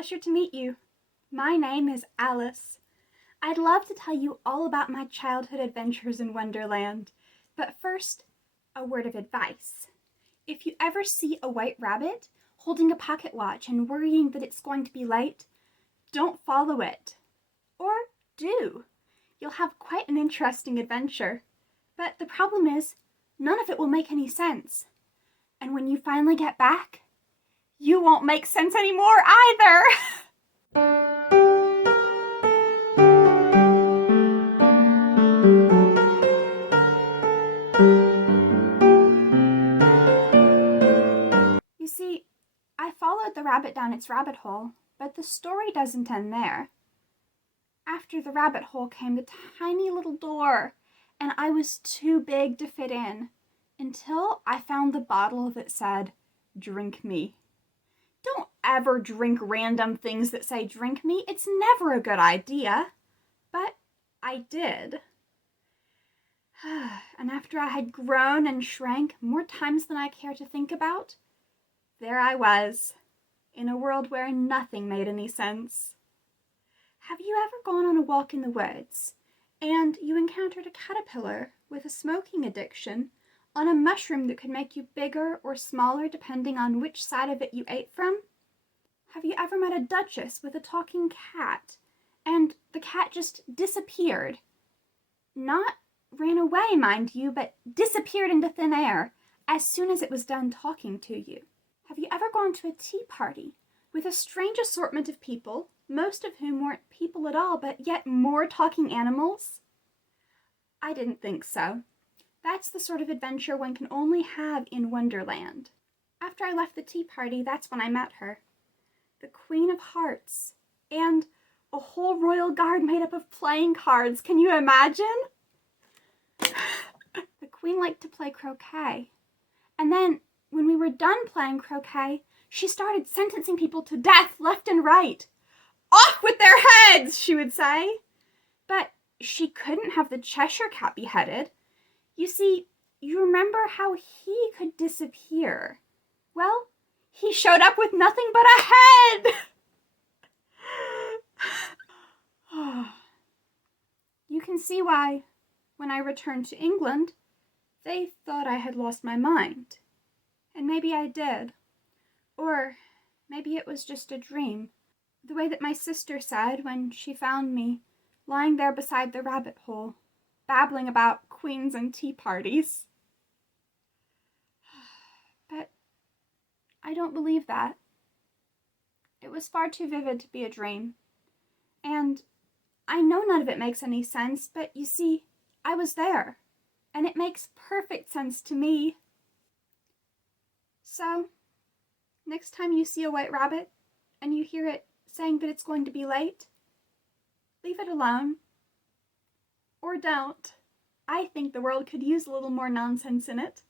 Pleasure to meet you. My name is Alice. I'd love to tell you all about my childhood adventures in Wonderland, but first, a word of advice. If you ever see a white rabbit holding a pocket watch and worrying that it's going to be late, don't follow it. Or do. You'll have quite an interesting adventure. But the problem is, none of it will make any sense. And when you finally get back, you won't make sense anymore either. You see, I followed the rabbit down its rabbit hole, but the story doesn't end there. After the rabbit hole came the tiny little door, and I was too big to fit in, until I found the bottle that said, "Drink me." Don't ever drink random things that say "drink me." It's never a good idea. But I did. And after I had grown and shrank more times than I care to think about, there I was, in a world where nothing made any sense. Have you ever gone on a walk in the woods, and you encountered a caterpillar with a smoking addiction on a mushroom that could make you bigger or smaller depending on which side of it you ate from? Have you ever met a duchess with a talking cat, and the cat just disappeared? Not ran away, mind you, but disappeared into thin air as soon as it was done talking to you. Have you ever gone to a tea party with a strange assortment of people, most of whom weren't people at all, but yet more talking animals? I didn't think so. That's the sort of adventure one can only have in Wonderland. After I left the tea party, that's when I met her. The Queen of Hearts, and a whole royal guard made up of playing cards. Can you imagine? The Queen liked to play croquet. And then, when we were done playing croquet, she started sentencing people to death left and right. "Off with their heads," she would say. But she couldn't have the Cheshire Cat beheaded. You see, you remember how he could disappear. Well, he showed up with nothing but a head. You can see why, when I returned to England, they thought I had lost my mind. And maybe I did. Or maybe it was just a dream, the way that my sister said when she found me lying there beside the rabbit hole, babbling about queens and tea parties. But I don't believe that. It was far too vivid to be a dream. And I know none of it makes any sense, but you see, I was there, and it makes perfect sense to me. So, next time you see a white rabbit, and you hear it saying that it's going to be late, leave it alone. Or don't. I think the world could use a little more nonsense in it.